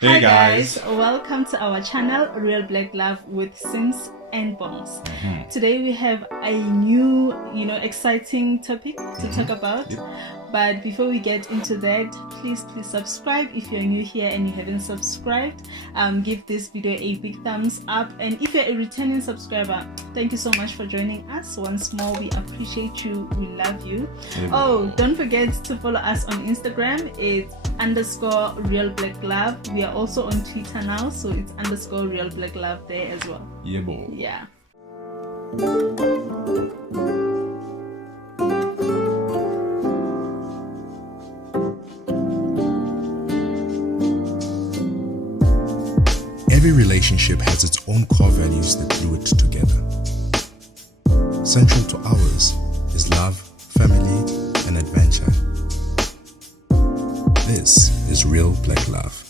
Hi guys, welcome to our channel Real Black Love with Sims and Bones. Today we have a new, exciting topic to talk about. But before we get into that, please subscribe if you're new here and you haven't subscribed. Give this video a big thumbs up, and if you're a returning subscriber, thank you so much for joining us once more. We appreciate you, we love you. Oh, don't forget to follow us on Instagram. It's _Real Black Love. We are also on Twitter now, so it's _Real Black Love there as well. Yeah, boy. Yeah. Every relationship has its own core values that glue it together. Central to ours is love, family, and adventure. This is Real Black Love.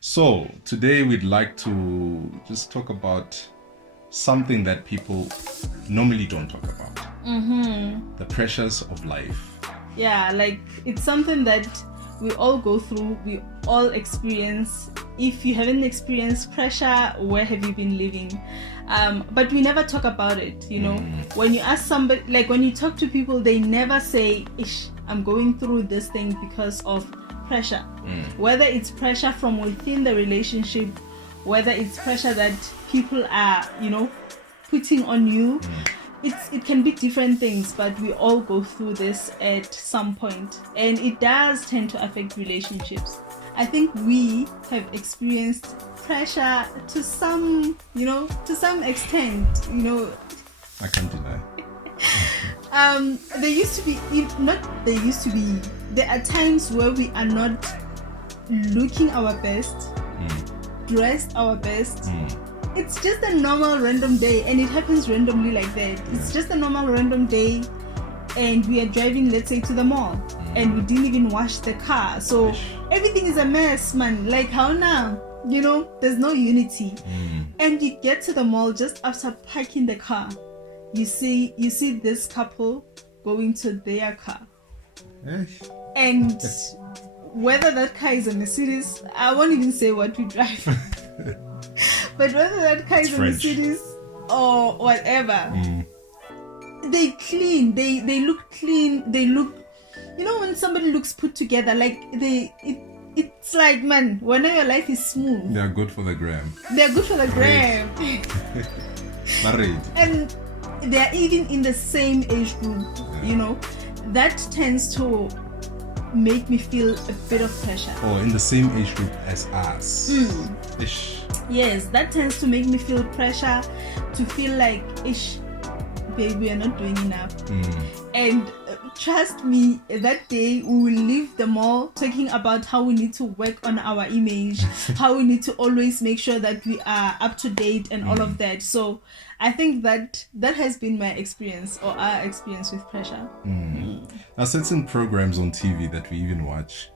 So, today we'd like to just talk about something that people normally don't talk about. The pressures of life. Yeah, like it's something that we all go through, we all experience. If you haven't experienced pressure, where have you been living? But we never talk about it, When you ask somebody, like when you talk to people, they never say, Ish, I'm going through this thing because of pressure. Whether it's pressure from within the relationship, whether it's pressure that people are, putting on you. It can be different things, but we all go through this at some point, and it does tend to affect relationships. I think we have experienced pressure to some extent, I can't deny. There are times where we are not looking our best, dressed our best. It's just a normal random day, and it happens randomly like that. It's just a normal random day, and we are driving, let's say, to the mall, and we didn't even wash the car, so everything is a mess, man. Like, how now? There's no unity. And you get to the mall just after parking the car. You see this couple going to their car, and whether that car is a Mercedes, I won't even say what we drive. But whether that car is a Mercedes or whatever, they clean. They look clean. They look, when somebody looks put together, like it's like, man, whenever your life is smooth. They are good for the gram. They're good for the gram. Married. And they're even in the same age group. That tends to make me feel a bit of pressure. Or in the same age group as us. Ish. Yes, that tends to make me feel pressure, to feel like, ish, babe, we are not doing enough. And trust me, that day we will leave the mall talking about how we need to work on our image, how we need to always make sure that we are up to date and all of that. So I think that has been my experience, or our experience with pressure. Now, certain programs on TV that we even watch,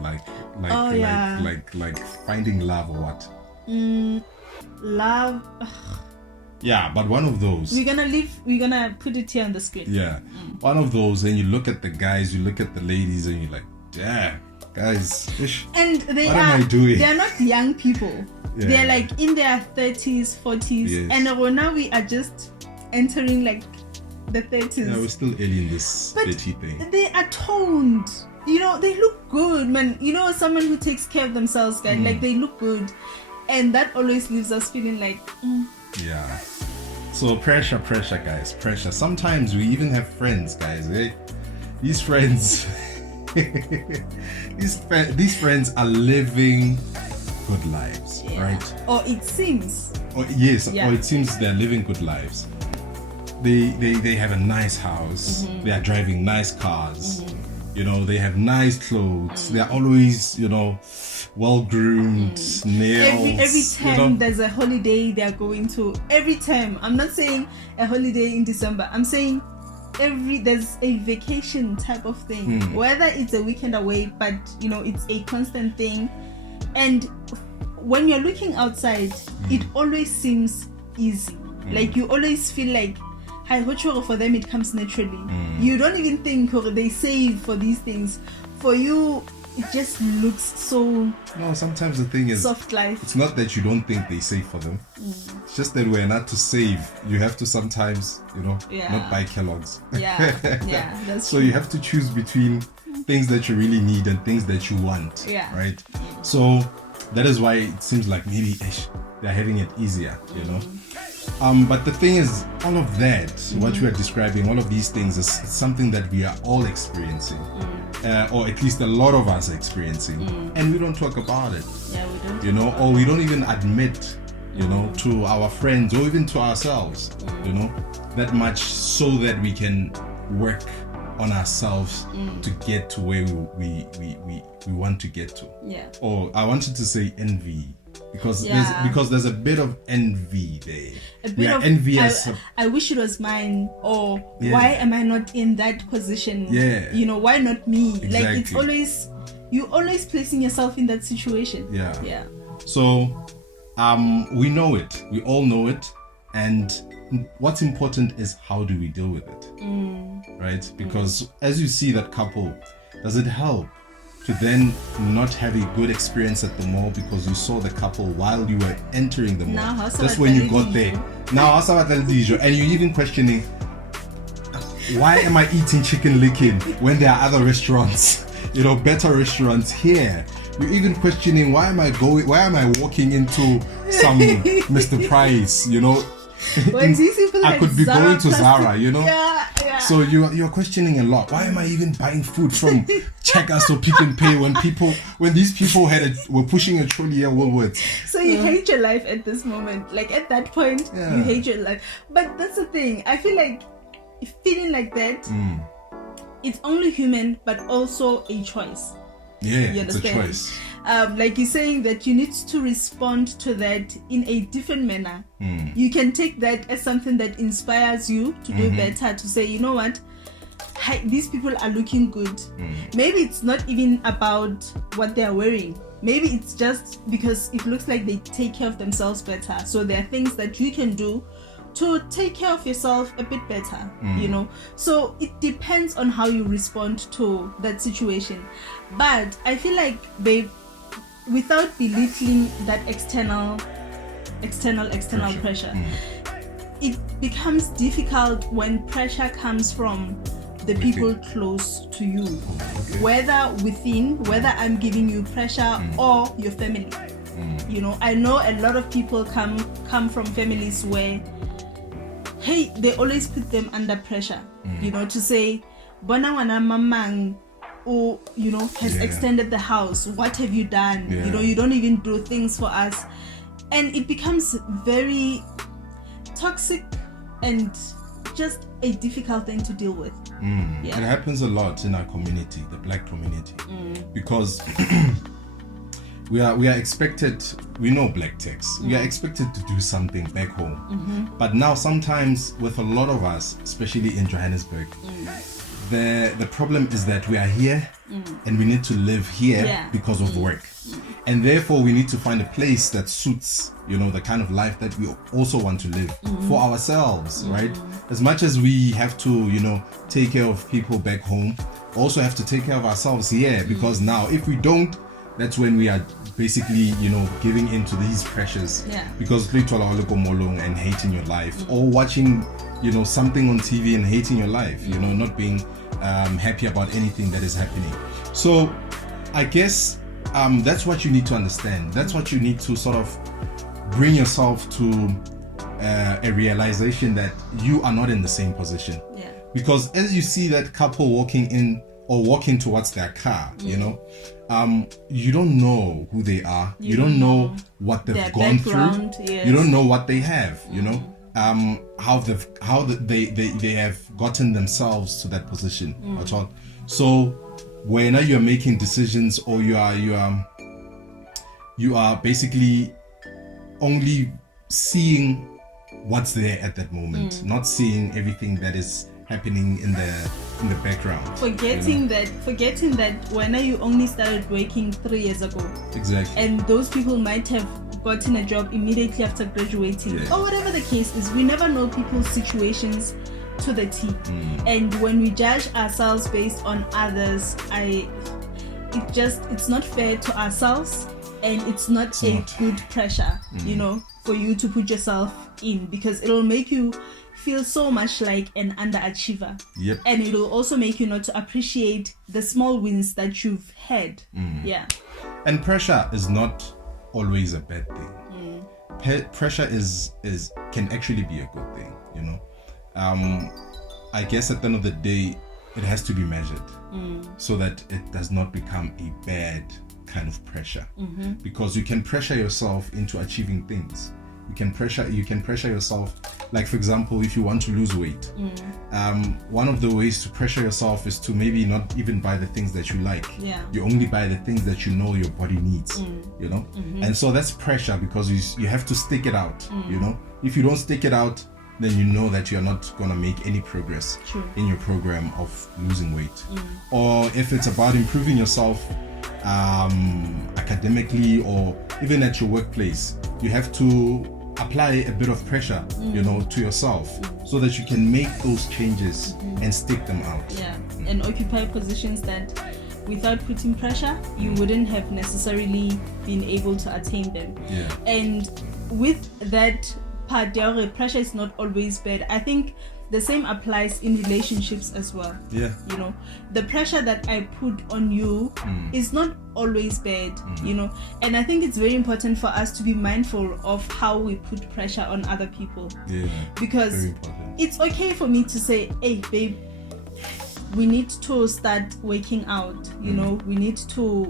like Finding Love or what? Love. Yeah, but one of those. We're gonna put it here on the screen. Yeah, one of those, and you look at the guys, you look at the ladies, and you're like, yeah, guys, ish. And what am I doing? They're not young people. Yeah. They're like in their 30s, 40s, and now we are just entering like the 30s. Yeah, we're still early in this bitchy thing. They are toned. They look good, man. Someone who takes care of themselves, guys. Like, they look good, and that always leaves us feeling like. Yeah. So pressure, guys, pressure. Sometimes we even have friends, guys. These friends, these friends are living good lives, right? Or it seems. Or it seems they're living good lives. They have a nice house. They are driving nice cars. They have nice clothes. They are always, well-groomed, nails. Every time there's a holiday they are going to. Every time. I'm not saying a holiday in December. I'm saying there's a vacation type of thing. Whether it's a weekend away, but it's a constant thing. And when you're looking outside, it always seems easy. Like, you always feel like for them it comes naturally. You don't even think they save for these things. For you, it just looks so. No, sometimes the thing is, soft life. It's not that you don't think they save for them. It's just that we're not to save. You have to sometimes, not buy Kellogg's. Yeah, that's so true. you have to choose between things that you really need and things that you want. Yeah. Right. So that is why it seems like maybe they're having it easier. But the thing is, all of that, what you are describing, all of these things is something that we are all experiencing. Or at least a lot of us are experiencing, and we don't talk about it. Yeah, we don't. Or we don't even admit, to our friends or even to ourselves, that much, so that we can work on ourselves to get to where we want to get to. Yeah. Or I wanted to say envy. Because there's a bit of envy there. We are envious. I wish it was mine, or why am I not in that position? Yeah. Why not me? Exactly. Like it's always you always placing yourself in that situation. Yeah. Yeah. So we know it. We all know it. And what's important is how do we deal with it? Right? Because as you see that couple, does it help to then not have a good experience at the mall because you saw the couple while you were entering the mall? That's when you got there. Now, and you're even questioning, why am I eating chicken licken when there are other restaurants, better restaurants here? You're even questioning, why am I walking into some Mr. Price, When these people I could be Zara going to Zara, Yeah. So you're questioning a lot. Why am I even buying food from Checkers or Pick and Pay when these people were pushing a trolley at Woolworths? So you hate your life at this moment. Like at that point, you hate your life. But that's the thing. I feel like feeling like that, it's only human, but also a choice. Yeah, You it's a understand? choice. Like you're saying that you need to respond to that in a different manner. You can take that as something that inspires you to do better, to say, you know what, these people are looking good. Maybe it's not even about what they're wearing. Maybe it's just because it looks like they take care of themselves better. So there are things that you can do to take care of yourself a bit better, So it depends on how you respond to that situation. But I feel like, babe, without belittling that external pressure, it becomes difficult when pressure comes from the people close to you, whether I'm giving you pressure or your family. I know a lot of people come from families where, hey, they always put them under pressure, to say, bona wana mamang, or has extended the house, what have you done? You don't even do things for us. And it becomes very toxic and just a difficult thing to deal with. It happens a lot in our community, the black community, because we are expected, we know black techs, we are expected to do something back home. But now sometimes with a lot of us, especially in Johannesburg, the problem is that we are here and we need to live here because of work. And therefore we need to find a place that suits, the kind of life that we also want to live for ourselves, right? As much as we have to, take care of people back home, also have to take care of ourselves here, because now if we don't, that's when we are basically, giving into these pressures. Because and hating your life, or watching, something on TV and hating your life, not being happy about anything that is happening. So I guess that's what you need to understand. That's what you need to sort of bring yourself to a realization that you are not in the same position. Because as you see that couple walking in or walking towards their car, you don't know who they are. You don't know what they've gone through. Yes. You don't know what they have. How they have gotten themselves to that position at all. So when you're making decisions, or you are basically only seeing what's there at that moment, not seeing everything that is happening in the background. Forgetting that when you only started working 3 years ago. Exactly. And those people might have gotten a job immediately after graduating, or whatever the case is. We never know people's situations to the T. And when we judge ourselves based on others, it's not fair to ourselves, and it's not good pressure, you know, for you to put yourself in, because it'll make you feel so much like an underachiever. Yep. And it'll also make you not to appreciate the small wins that you've had. Yeah. And pressure is not always a bad thing. Pressure can actually be a good thing, you know. I guess at the end of the day, it has to be measured so that it does not become a bad kind of pressure. Because you can pressure yourself into achieving things. You can pressure yourself, like for example, if you want to lose weight, one of the ways to pressure yourself is to maybe not even buy the things that you like. You only buy the things that you know your body needs, you know. And so that's pressure, because you have to stick it out, you know. If you don't stick it out, then you know that you're not going to make any progress in your program of losing weight. Or if it's about improving yourself academically, or even at your workplace, you have to apply a bit of pressure, you know, to yourself, so that you can make those changes and stick them out. And occupy positions that without putting pressure, you wouldn't have necessarily been able to attain them. And with that part, pressure is not always bad. I think the same applies in relationships as well. You know, the pressure that I put on you is not always bad, you know. And I think it's very important for us to be mindful of how we put pressure on other people. Because it's okay for me to say, hey babe, we need to start working out, you know, we need to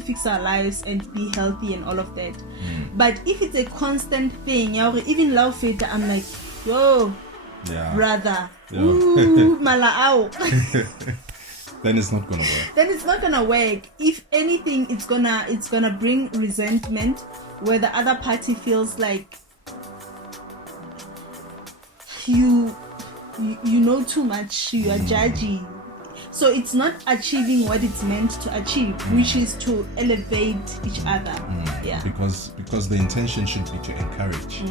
fix our lives and be healthy and all of that. But if it's a constant thing, even love it, I'm like, yo, brother, ooh, malao. Then it's not gonna work. If anything, it's gonna bring resentment, where the other party feels like you know too much, you are judgy. So it's not achieving what it's meant to achieve, which is to elevate each other. Because the intention should be to encourage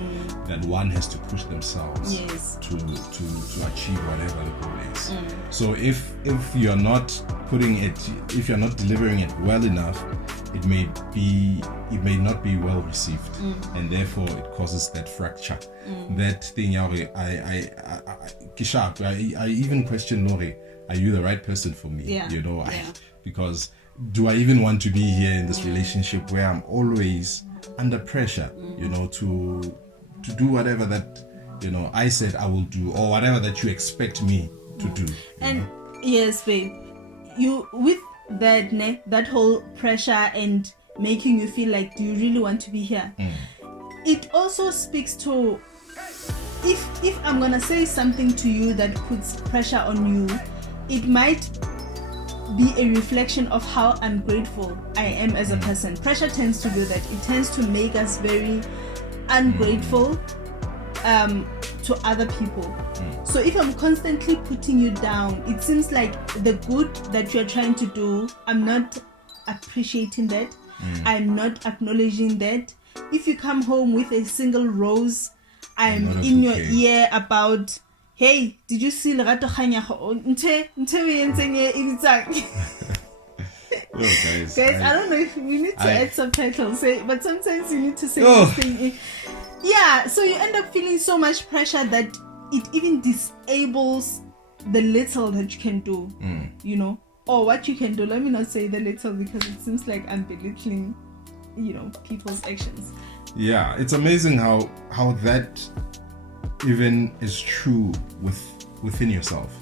that one has to push themselves to achieve whatever the goal is. So if you're not if you're not delivering it well enough, it may not be well received, and therefore it causes that fracture. That thing, I even question Lori, are you the right person for me? You know, because do I even want to be here in this relationship where I'm always under pressure, you know, to do whatever that, you know, I said I will do, or whatever that you expect me to do. And yes, babe, you with that whole pressure and making you feel like, do you really want to be here? It also speaks to, if I'm gonna say something to you that puts pressure on you, it might be a reflection of how ungrateful I am as a person. Pressure tends to do that. It tends to make us very ungrateful to other people. So if I'm constantly putting you down, it seems like the good that you're trying to do, I'm not appreciating that. I'm not acknowledging that. If you come home with a single rose, I'm in your ear about, hey, did you see Lerato Khanyago? Guys, I don't know if we need to add subtitles, but sometimes you need to say this thing. Yeah, so you end up feeling so much pressure that it even disables the little that you can do, you know, or what you can do. Let me not say the little, because it seems like I'm belittling, you know, people's actions. Yeah, it's amazing how that even is true within yourself.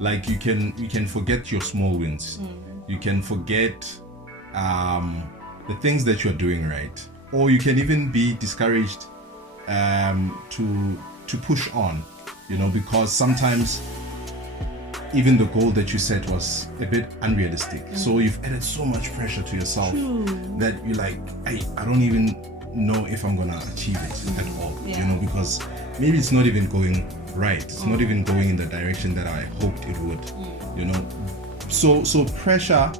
Like you can forget your small wins. You can forget the things that you're doing right, or you can even be discouraged to push on, you know, because sometimes even the goal that you set was a bit unrealistic. So you've added so much pressure to yourself that you're like, I don't even know if I'm gonna achieve it at all, you know, because maybe it's not even going right. It's not even going in the direction that I hoped it would, you know. So pressure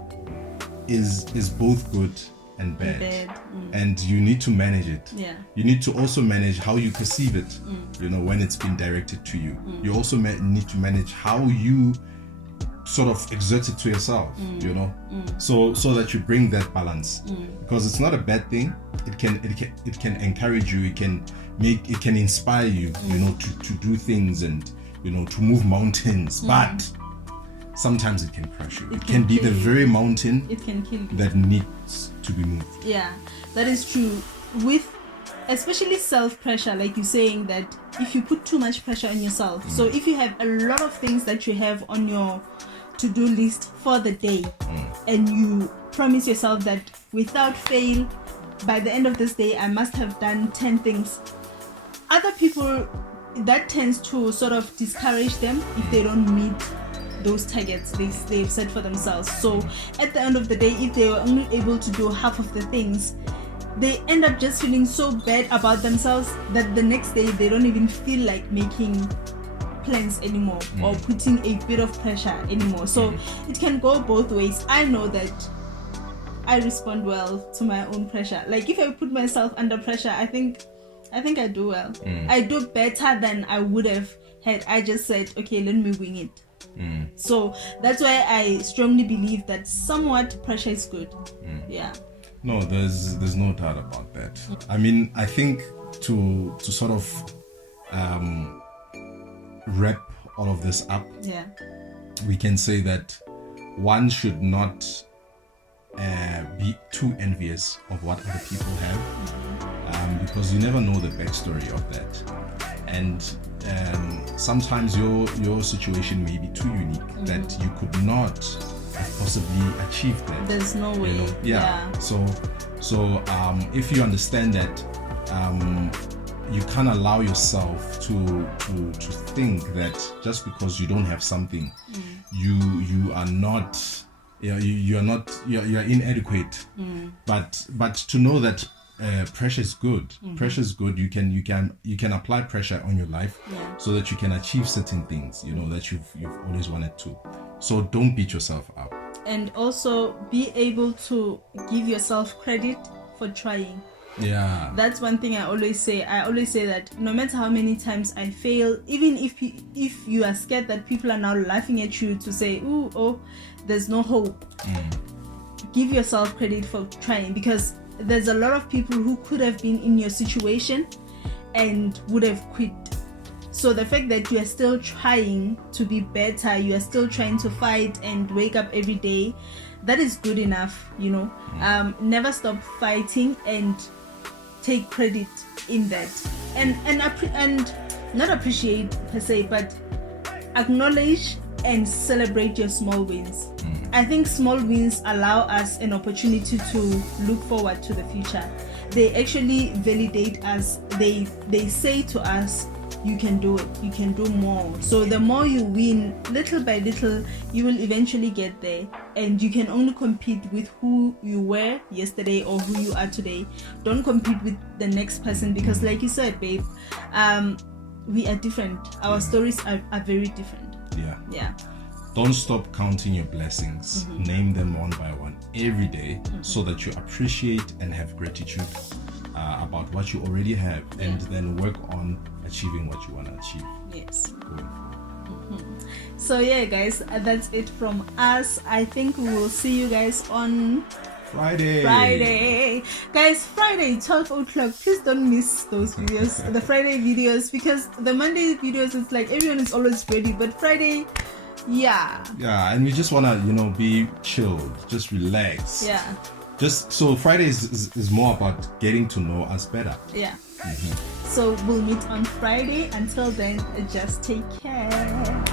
is both good and bad. And you need to manage it. Yeah. You need to also manage how you perceive it, when it's been directed to you. You also need to manage how you sort of exert it to yourself, so that you bring that balance, because it's not a bad thing. It can encourage you. It can inspire you, to do things and to move mountains, but sometimes it can crush you. It can be the very mountain it can kill you that needs to be moved. Yeah, that is true. With especially self-pressure, like you're saying, that if you put too much pressure on yourself, so if you have a lot of things that you have on your to-do list for the day, and you promise yourself that without fail, by the end of this day, I must have done 10 things. Other people, that tends to sort of discourage them if they don't meet those targets they've set for themselves. So at the end of the day, if they were only able to do half of the things, they end up just feeling so bad about themselves that the next day they don't even feel like making plans anymore or putting a bit of pressure anymore. So it can go both ways. I know that I respond well to my own pressure. Like if I put myself under pressure, I think I do well. I do better than I would have had I just said, okay, let me wing it. So that's why I strongly believe that somewhat pressure is good. Yeah. No, there's no doubt about that. I mean, I think to sort of wrap all of this up, we can say that one should not be too envious of what other people have, because you never know the backstory of that, and sometimes your situation may be too unique that you could not have possibly achieved that. There's no way. So if you understand that, you can't allow yourself to think that just because you don't have something, you are not, you're inadequate. But to know that pressure is good. Pressure is good. You can apply pressure on your life so that you can achieve certain things, that you've always wanted to. So don't beat yourself up. And also be able to give yourself credit for trying. Yeah. That's one thing I always say. I always say that no matter how many times I fail, even if you are scared that people are now laughing at you to say, there's no hope. Give yourself credit for trying, because there's a lot of people who could have been in your situation and would have quit. So the fact that you are still trying to be better, you are still trying to fight and wake up every day, that is good enough, never stop fighting and take credit in that, and not appreciate per se, but acknowledge and celebrate your small wins. I think small wins allow us an opportunity to look forward to the future. They actually validate us. They say to us, you can do it, you can do more. So the more you win, little by little, you will eventually get there, and you can only compete with who you were yesterday or who you are today. Don't compete with the next person, because like you said, babe, we are different. Our stories are very different. Yeah. Don't stop counting your blessings. Name them one by one every day, so that you appreciate and have gratitude about what you already have, and then work on achieving what you want to achieve. Yes. Going forward. So yeah, guys, that's it from us. I think we will see you guys on Friday. Guys, Friday, 12 o'clock. Please don't miss those videos, the Friday videos, because the Monday videos, it's like everyone is always ready, but Friday, and we just want to be chilled, just relax. Just so Friday is more about getting to know us better. So we'll meet on Friday. Until then, just take care.